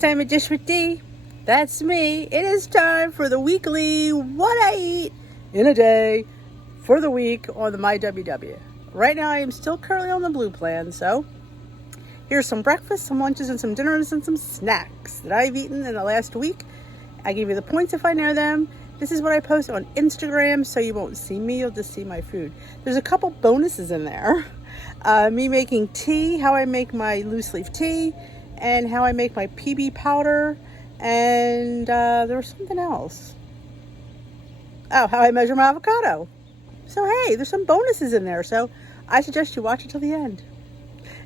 time at Dish with D. That's me. It is time for the weekly what I eat in a day for the week on the MyWW. Right now I am still currently on the blue plan, so here's some breakfast, some lunches, and some dinners, and some snacks that I've eaten in the last week. I give you the points if I know them. This is what I post on Instagram, so you won't see me, you'll just see my food. There's a couple bonuses in there. Me making tea, how I make my loose leaf tea, and how I make my PB powder, and there was something else. Oh, how I measure my avocado. So hey, there's some bonuses in there, so I suggest you watch it till the end.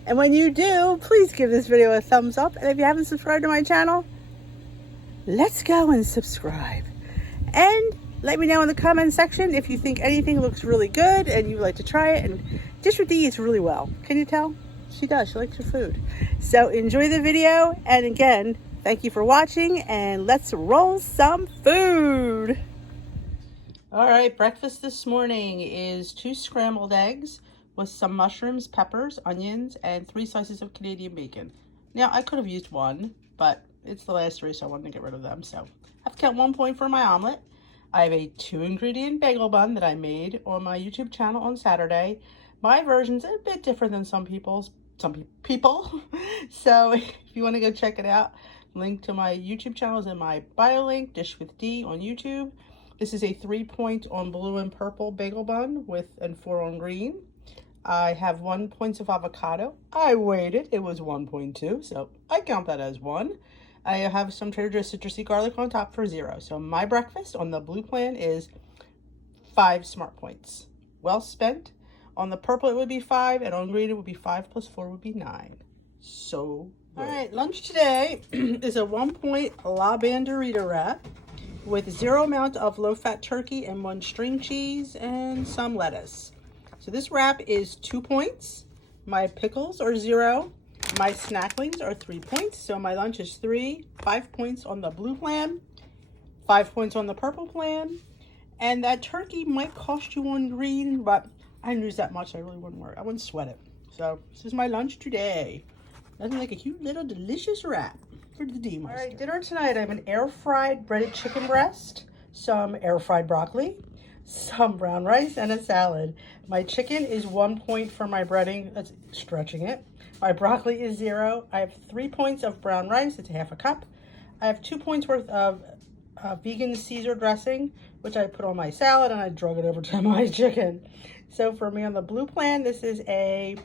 And when you do, please give this video a thumbs up, and if you haven't subscribed to my channel, let's go and subscribe. And let me know in the comment section if you think anything looks really good and you'd like to try it. And Dish with D eats really well. Can you tell? She does. She likes her food. So enjoy the video. And again, thank you for watching. And let's roll some food. All right. Breakfast this morning is 2 scrambled eggs with some mushrooms, peppers, onions, and 3 slices of Canadian bacon. Now, I could have used 1, but it's the last 3, so I wanted to get rid of them. So I have to count 1 point for my omelet. I have a 2-ingredient bagel bun that I made on my YouTube channel on Saturday. My version's a bit different than some people. So if you want to go check it out, link to my YouTube channel is in my bio link, Dish with D on YouTube. This is a 3-point on blue and purple bagel bun and 4 on green. I have 1 point of avocado. I weighed it. It was 1.2, so I count that as 1. I have some Trader Joe's citrusy garlic on top for 0. So my breakfast on the blue plan is 5 smart points. Well spent. On the purple it would be 5, and on green it would be 5 plus 4 would be 9. So good. All right, lunch today is a 1-point La Banderita wrap with 0 amount of low-fat turkey and 1 string cheese and some lettuce. So this wrap is 2 points. My pickles are 0. My snacklings are 3 points. So my lunch is 5 points on the blue plan, 5 points on the purple plan. And that turkey might cost you on green, but I didn't use that much. I really wouldn't worry. I wouldn't sweat it. So this is my lunch today. Nothing like a cute little delicious wrap for the D-Monster. All right, dinner tonight. I have an air-fried breaded chicken breast, some air-fried broccoli, some brown rice, and a salad. My chicken is 1 point for my breading. That's stretching it. My broccoli is 0. I have 3 points of brown rice. It's ½ a cup. I have 2 points worth of vegan Caesar dressing, which I put on my salad, and I drug it over to my chicken. So for me on the blue plan, this is a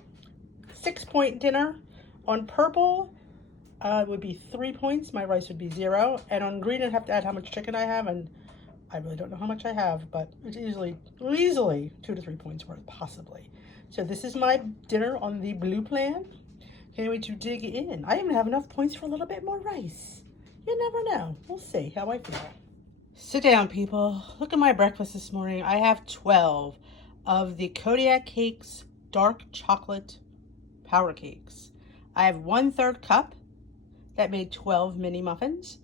6-point dinner. On purple, it would be 3 points. My rice would be 0. And on green, I'd have to add how much chicken I have, and I really don't know how much I have, but it's easily 2 to 3 points worth, possibly. So this is my dinner on the blue plan. Can't wait to dig in. I even have enough points for a little bit more rice. You never know. We'll see how I feel. Sit down, people. Look at my breakfast this morning. I have 12 of the Kodiak Cakes dark chocolate power cakes. I have 1/3 cup. That made 12 mini muffins.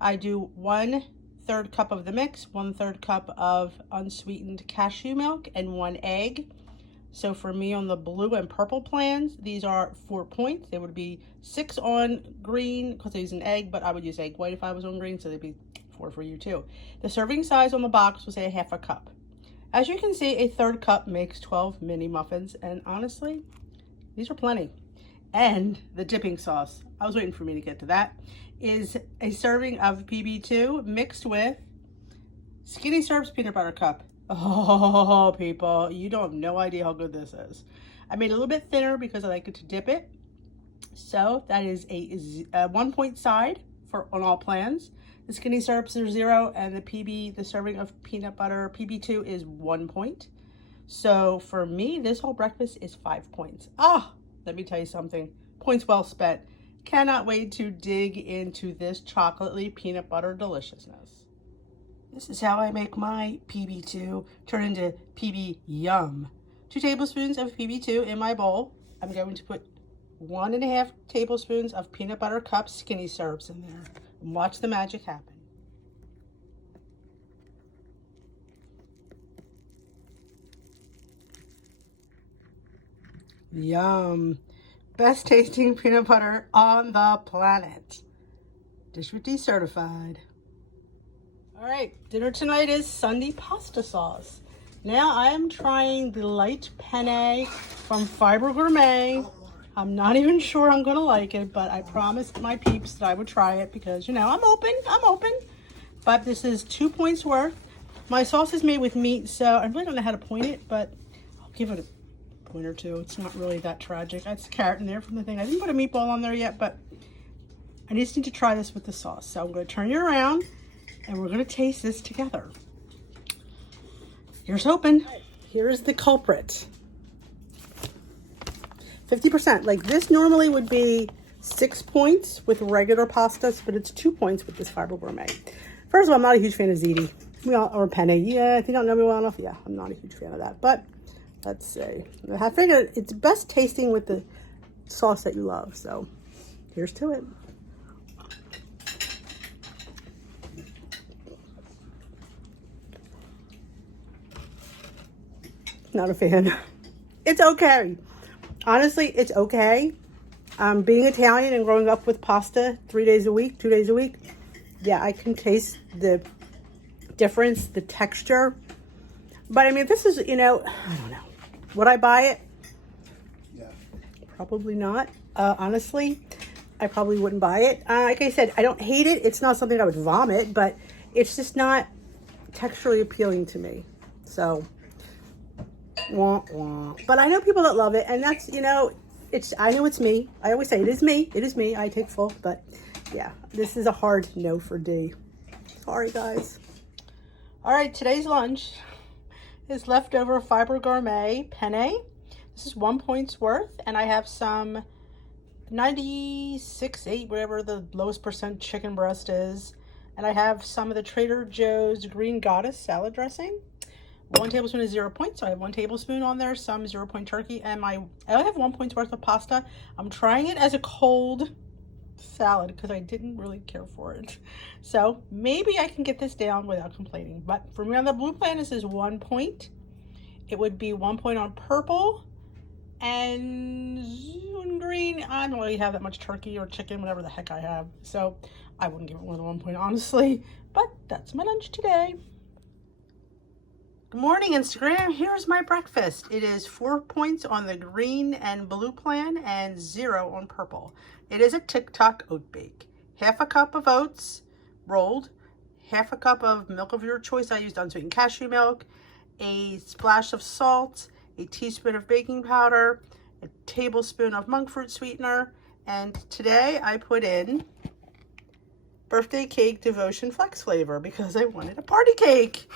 I do 1/3 cup of the mix, 1/3 cup of unsweetened cashew milk, and 1 egg. So for me on the blue and purple plans, these are 4 points. They would be 6 on green because I use an egg, but I would use egg white if I was on green, so they'd be 4 for you too. The serving size on the box was a ½ a cup. As you can see, a 1/3 cup makes 12 mini muffins, and honestly, these are plenty. And the dipping sauce, I was waiting for me to get to that, is a serving of PB2 mixed with Skinny Serbs peanut butter cup. Oh, people, you don't have no idea how good this is. I made it a little bit thinner because I like it to dip it. So that is a 1-point side on all plans. The Skinny Syrups are 0, and the serving of peanut butter PB2 is 1 point. So for me, this whole breakfast is 5 points. Let me tell you something. Points well spent. Cannot wait to dig into this chocolatey peanut butter deliciousness. This is how I make my PB2 turn into PB Yum. 2 tablespoons of PB2 in my bowl. I'm going to put 1½ tablespoons of peanut butter cup Skinny Syrups in there. And watch the magic happen. Yum. Best tasting peanut butter on the planet. Dish with D certified. All right, dinner tonight is Sunday pasta sauce. Now I am trying the light penne from Fiber Gourmet. I'm not even sure I'm gonna like it, but I promised my peeps that I would try it because, you know, I'm open. But this is 2 points worth. My sauce is made with meat, so I really don't know how to point it, but I'll give it a point or two. It's not really that tragic. That's carrot in there from the thing. I didn't put a meatball on there yet, but I just need to try this with the sauce. So I'm gonna turn you around and we're gonna taste this together. Here's hoping. Here's the culprit. 50%. Like this normally would be 6 points with regular pastas, but it's 2 points with this Fiber Gourmet. First of all, I'm not a huge fan of ziti. Or penne. Yeah, if you don't know me well enough, yeah, I'm not a huge fan of that. But let's see. I figured it's best tasting with the sauce that you love. So here's to it. Not a fan. It's okay. Honestly, it's okay. Being Italian and growing up with pasta 3 days a week, 2 days a week, yeah, I can taste the difference, the texture. But I mean, this is, you know, I don't know. Would I buy it? Yeah. Probably not. Honestly, I probably wouldn't buy it. Like I said, I don't hate it. It's not something I would vomit, but it's just not texturally appealing to me. So, wah, wah. But I know people that love it, and that's, you know, I know it's me. I always say it is me. It is me. I take full, but yeah, this is a hard no for D. Sorry, guys. All right, today's lunch is leftover Fiber Gourmet penne. This is 1 point's worth, and I have some 96.8, whatever the lowest percent chicken breast is. And I have some of the Trader Joe's Green Goddess salad dressing. 1 tablespoon is 0 points, so I have 1 tablespoon on there, some 0 point turkey, and I only have 1 point's worth of pasta. I'm trying it as a cold salad because I didn't really care for it. So maybe I can get this down without complaining. But for me on the blue plan, this is 1 point. It would be 1 point on purple and on green. I don't really have that much turkey or chicken, whatever the heck I have. So I wouldn't give it more than 1 point, honestly. But that's my lunch today. Good morning, Instagram. Here's my breakfast. It is 4 points on the green and blue plan and 0 on purple. It is a TikTok oat bake. 1/2 cup of oats rolled, 1/2 cup of milk of your choice. I used unsweetened cashew milk, a splash of salt, a teaspoon of baking powder, a tablespoon of monk fruit sweetener, and today I put in birthday cake devotion flex flavor because I wanted a party cake.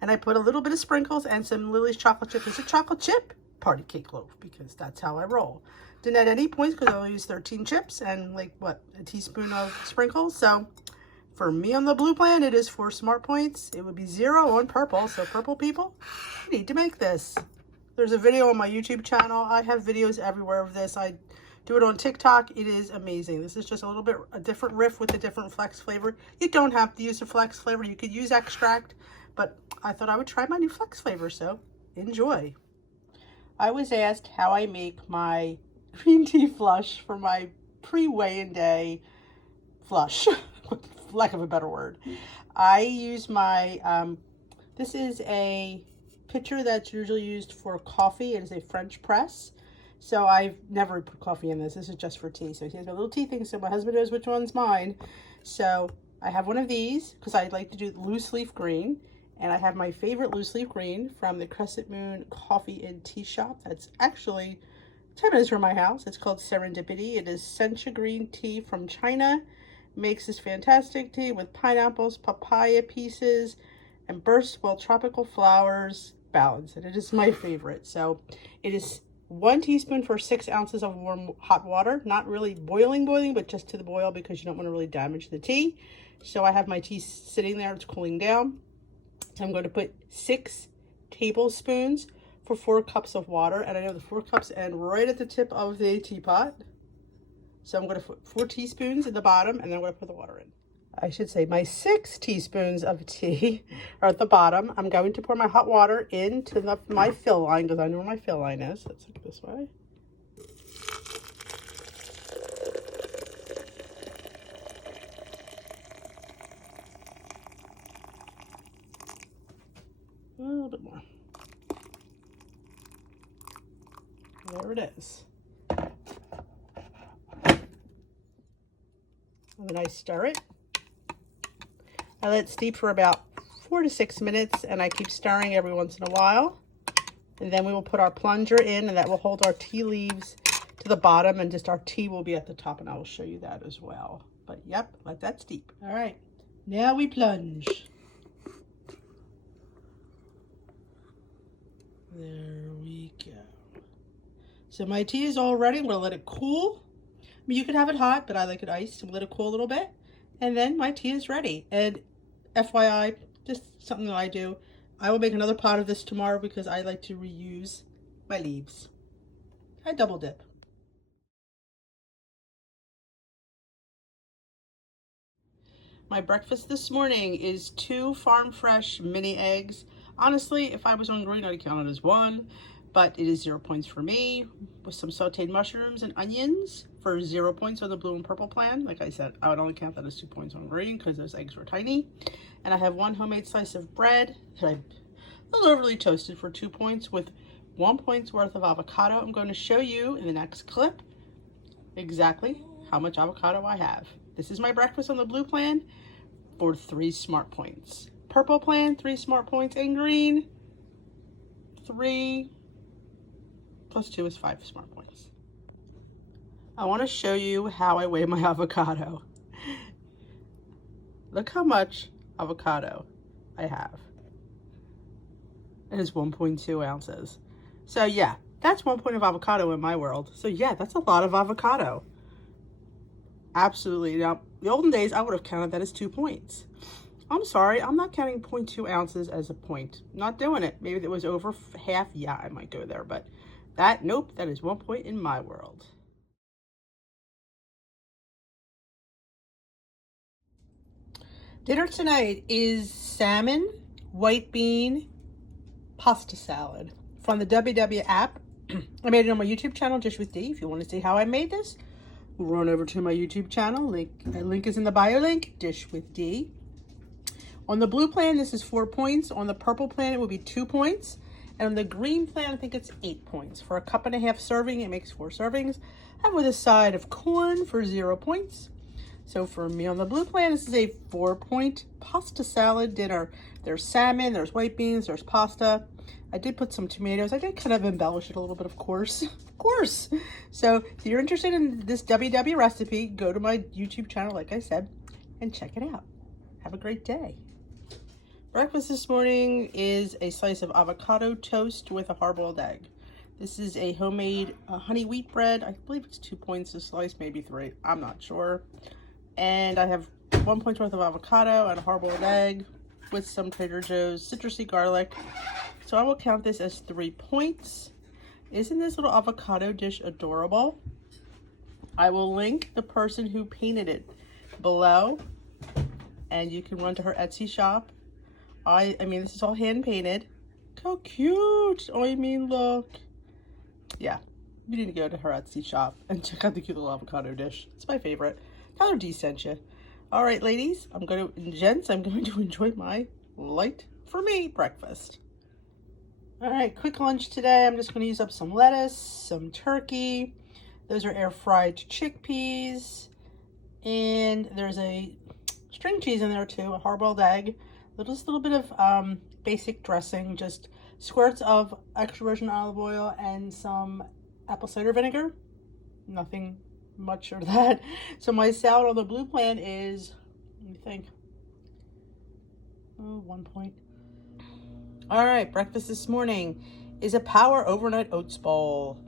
And I put a little bit of sprinkles and some Lily's chocolate chip. It's a chocolate chip party cake loaf because that's how I roll. Didn't add any points because I only used 13 chips and like what, a teaspoon of sprinkles. So for me on the blue plan, it is 4 smart points. It would be 0 on purple. So purple people, you need to make this. There's a video on my YouTube channel. I have videos everywhere of this. I do it on TikTok. It is amazing. This is just a little bit a different riff with a different flex flavor. You don't have to use a flex flavor. You could use extract, but I thought I would try my new flex flavor, so enjoy. I was asked how I make my green tea flush for my pre-weigh-in day flush, for lack of a better word. I use my, this is a pitcher that's usually used for coffee. It is a French press. So I've never put coffee in this. This is just for tea. So here's my little tea thing so my husband knows which one's mine. So I have one of these because I like to do loose leaf green. And I have my favorite loose leaf green from the Crescent Moon Coffee and Tea Shop. That's actually 10 minutes from my house. It's called Serendipity. It is sencha green tea from China. Makes this fantastic tea with pineapples, papaya pieces, and burst well tropical flowers balance. And it is my favorite. So it is 1 teaspoon for 6 ounces of warm hot water. Not really boiling, but just to the boil because you don't want to really damage the tea. So I have my tea sitting there. It's cooling down. So I'm going to put 6 tablespoons for 4 cups of water. And I know the 4 cups end right at the tip of the teapot. So I'm going to put 4 teaspoons in the bottom and then I'm going to put the water in. I should say my 6 teaspoons of tea are at the bottom. I'm going to pour my hot water into my fill line because I know where my fill line is. Let's look this way. There it is. And then I stir it. I let it steep for about 4 to 6 minutes, and I keep stirring every once in a while. And then we will put our plunger in, and that will hold our tea leaves to the bottom, and just our tea will be at the top, and I will show you that as well. But yep, let that steep. All right, now we plunge. There we go. So my tea is all ready. I'm gonna let it cool. I mean, you could have it hot, but I like it iced. So let it cool a little bit, and then my tea is ready. And FYI, just something that I do. I will make another pot of this tomorrow because I like to reuse my leaves. I double dip. My breakfast this morning is 2 farm fresh mini eggs. Honestly, if I was on green, I'd count it as 1, but it is 0 points for me, with some sauteed mushrooms and onions for 0 points on the blue and purple plan. Like I said, I would only count that as 2 points on green because those eggs were tiny. And I have 1 homemade slice of bread that I a little overly toasted for 2 points, with 1 point's worth of avocado. I'm going to show you in the next clip exactly how much avocado I have. This is my breakfast on the blue plan for 3 smart points. Purple plan, 3 smart points, and green, 3 plus 2 is 5 smart points. I want to show you how I weigh my avocado. Look how much avocado I have. It is 1.2 ounces. So yeah, that's 1 point of avocado in my world. So yeah, that's a lot of avocado. Absolutely. Now, the olden days, I would have counted that as 2 points. I'm sorry, I'm not counting 0.2 ounces as a point. Not doing it. Maybe if it was over half, yeah, I might go there. But that, nope, that is 1 point in my world. Dinner tonight is salmon, white bean, pasta salad from the WW app. I made it on my YouTube channel, Dish with D. If you want to see how I made this, run over to my YouTube channel. Link is in the bio link, Dish with D. On the blue plan, this is 4 points. On the purple plan, it will be 2 points. And on the green plan, I think it's 8 points. For a 1.5 cup serving, it makes 4 servings. And with a side of corn for 0 points. So for me on the blue plan, this is a 4-point pasta salad dinner. There's salmon, there's white beans, there's pasta. I did put some tomatoes. I did kind of embellish it a little bit, of course. Of course. So if you're interested in this WW recipe, go to my YouTube channel, like I said, and check it out. Have a great day. Breakfast this morning is a slice of avocado toast with a hard-boiled egg. This is a homemade honey wheat bread. I believe it's 2 points a slice, maybe 3. I'm not sure. And I have 1 point worth of avocado and a hard-boiled egg with some Trader Joe's citrusy garlic. So I will count this as 3 points. Isn't this little avocado dish adorable? I will link the person who painted it below, and you can run to her Etsy shop. I mean, this is all hand painted. How cute! Oh, I mean, look. Yeah, you need to go to her Etsy shop and check out the cute little avocado dish. It's my favorite. Tyler D sent you. All right, ladies, gents, I'm going to enjoy my light, for me, breakfast. All right, quick lunch today. I'm just going to use up some lettuce, some turkey. Those are air fried chickpeas. And there's a string cheese in there too, a hard-boiled egg. Just a little bit of basic dressing, just squirts of extra virgin olive oil and some apple cider vinegar. Nothing much of that. So my salad on the blue plan is, let me think, 1 point. All right, breakfast this morning is a Power Overnight Oats Bowl.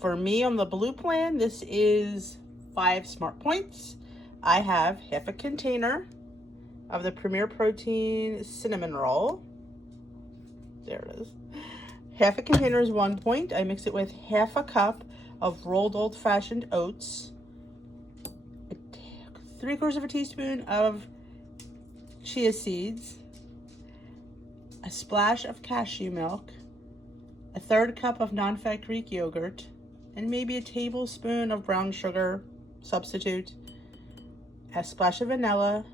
For me on the blue plan, this is 5 smart points. I have half a container of the Premier Protein cinnamon roll. There it is. Half a container is 1 point. I mix it with half a cup of rolled old-fashioned oats, 3/4 teaspoon of chia seeds, a splash of cashew milk, a 1/3 cup of non-fat Greek yogurt, and maybe a tablespoon of brown sugar substitute, a splash of vanilla,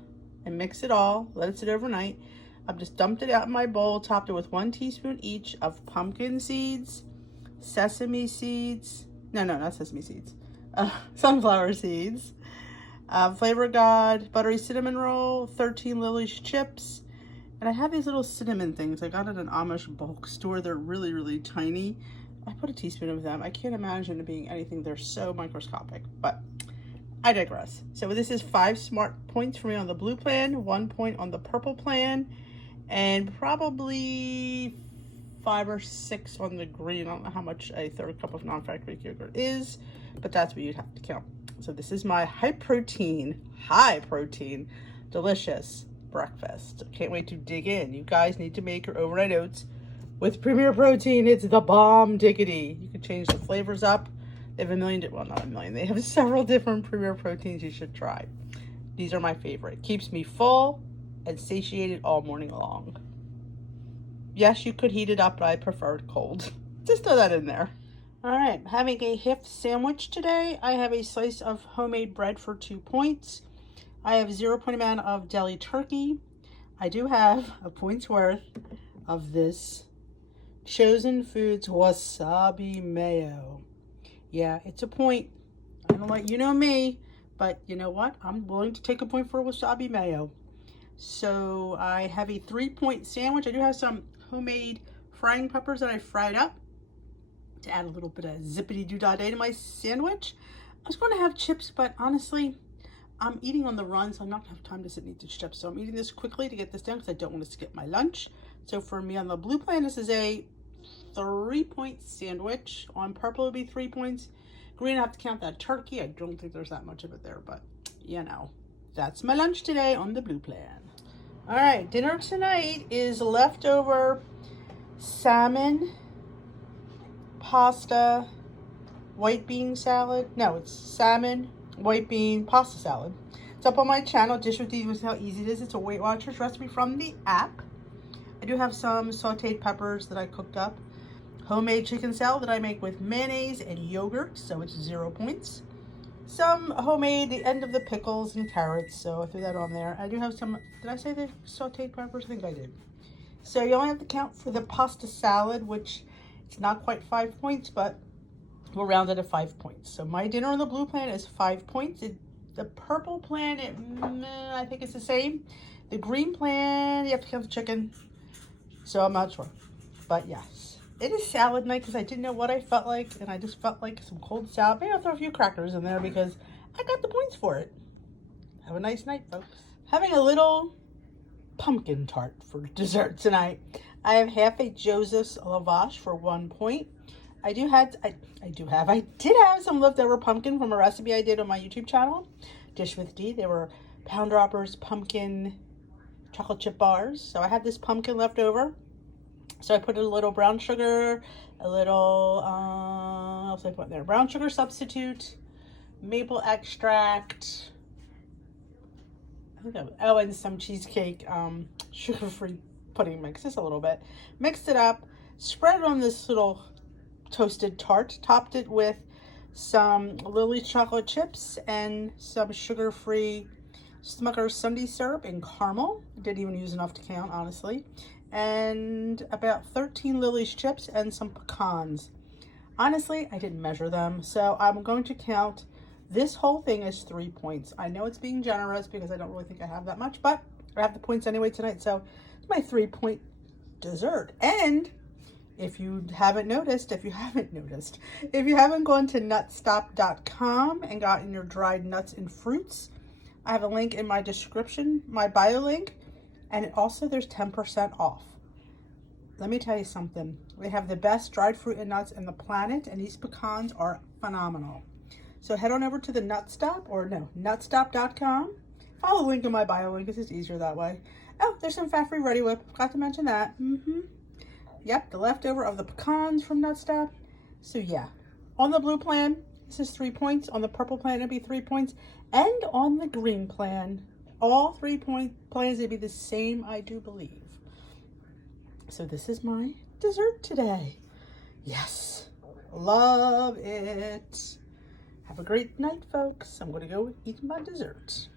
and mix it all. Let it sit overnight. I've just dumped it out in my bowl, topped it with 1 teaspoon each of pumpkin seeds, sesame seeds. No, not sesame seeds. Sunflower seeds. Flavor God, buttery cinnamon roll, 13 Lily's chips. And I have these little cinnamon things. I got at an Amish bulk store. They're really, really tiny. I put a teaspoon of them. I can't imagine it being anything. They're so microscopic, but I digress. So this is 5 smart points for me on the blue plan, 1 point on the purple plan, and probably 5 or 6 on the green. I don't know how much a 1/3 cup of non-factory yogurt is, but that's what you'd have to count. So this is my high protein, delicious breakfast. Can't wait to dig in. You guys need to make your overnight oats with Premier Protein. It's the bomb diggity. You can change the flavors up. They have a million, well, not a million. They have several different Premier Proteins you should try. These are my favorite. Keeps me full and satiated all morning long. Yes, you could heat it up, but I prefer it cold. Just throw that in there. All right, having a HIF sandwich today. I have a slice of homemade bread for 2 points. I have 0 point amount of deli turkey. I do have a point's worth of this Chosen Foods wasabi mayo. Yeah, it's a point. I don't know, you know me, but you know what? I'm willing to take a point for wasabi mayo. So I have a 3-point sandwich. I do have some homemade frying peppers that I fried up to add a little bit of zippity-doo-dah-day to my sandwich. I was going to have chips, but honestly, I'm eating on the run, so I'm not going to have time to sit and eat the chips. So I'm eating this quickly to get this done because I don't want to skip my lunch. So for me on the blue plan, this is a 3-point sandwich. On purple, it would be 3 points. Green, I have to count that turkey. I don't think there's that much of it there, but you know, that's my lunch today on the blue plan. All right, dinner tonight is leftover salmon, pasta, white bean salad. No, it's salmon, white bean, pasta salad. It's up on my channel, Dish with Dee. How easy it is. It's a Weight Watchers recipe from the app. I do have some sauteed peppers that I cooked up. Homemade chicken salad that I make with mayonnaise and yogurt, so it's 0 points. Some homemade, the end of the pickles and carrots, so I threw that on there. I do have some, did I say the sauteed peppers? I think I did. So you only have to count for the pasta salad, which it's not quite 5 points, but we'll round it to 5 points. So my dinner on the blue plan is 5 points. The purple plan, I think it's the same. The green plan, you have to count the chicken. So I'm not sure, but yes. It is salad night because I didn't know what I felt like, and I just felt like some cold salad. Maybe I'll throw a few crackers in there because I got the points for it. Have a nice night, folks. Having a little pumpkin tart for dessert tonight. I have half a Joseph's lavash for 1 point. I did have some leftover pumpkin from a recipe I did on my YouTube channel, Dish with Dee. They were Pound Droppers pumpkin chocolate chip bars. So I had this pumpkin left over. So I put a little brown sugar, a little, what else I put in there? Brown sugar substitute, maple extract, and some cheesecake, sugar-free pudding mix, just a little bit. Mixed it up, spread it on this little toasted tart, topped it with some Lily's chocolate chips and some sugar-free Smucker's Sundae syrup and caramel. Didn't even use enough to count, honestly. And about 13 Lily's chips and some pecans. Honestly, I didn't measure them, so I'm going to count this whole thing as 3 points. I know it's being generous because I don't really think I have that much, but I have the points anyway tonight, so it's my 3-point dessert. And if you haven't gone to nutstop.com and gotten your dried nuts and fruits, I have a link in my description, my bio link. And also there's 10% off. Let me tell you something. We have the best dried fruit and nuts in the planet, and these pecans are phenomenal. So head on over to the nutstop.com. Follow the link in my bio link because it's easier that way. Oh, there's some fat-free Ready Whip. Forgot to mention that. Yep, the leftover of the pecans from Nutstop. So yeah, on the blue plan, this is 3 points. On the purple plan, it'll be 3 points. And on the green plan, all 3-point plans would be the same, I do believe. So this is my dessert today. Yes, love it. Have a great night, folks. I'm going to go eat my dessert.